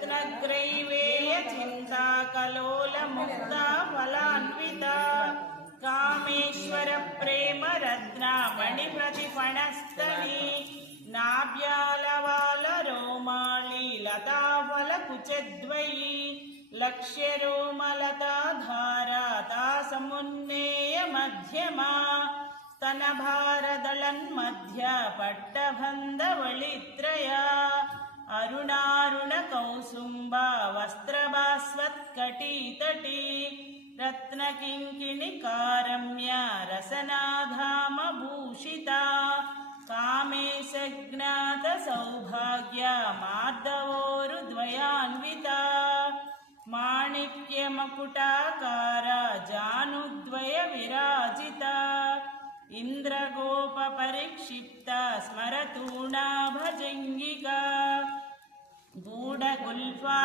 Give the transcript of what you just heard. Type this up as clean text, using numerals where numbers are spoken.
रत्नग्रैवेय चिन्ताकलोलमुक्ता फलान्विता कामेश्वर प्रेम रत्नामणिप्रतिफणस्तनी नाभ्यालवालरोमाळी लताफलकुचद्वयी लक्ष्यरोमलताधारा तासमुन्नेय मध्यमा स्तनभारदलन्मध्य पट्टबन्धवळित्रया अरुणारुणकौसुम्बा वस्त्रभास्वत्कटीतटी रत्नकिङ्किणिकारम्य रसनाधामभूषिता कामेशज्ञातसौभाग्य मार्दवोरुद्वयान्विता माणिक्यमकुटाकारा जानुद्वय विराजिता इन्द्रगोपपरिक्षिप्ता स्मरतूणा भजङ्गिका गूढगुल्फा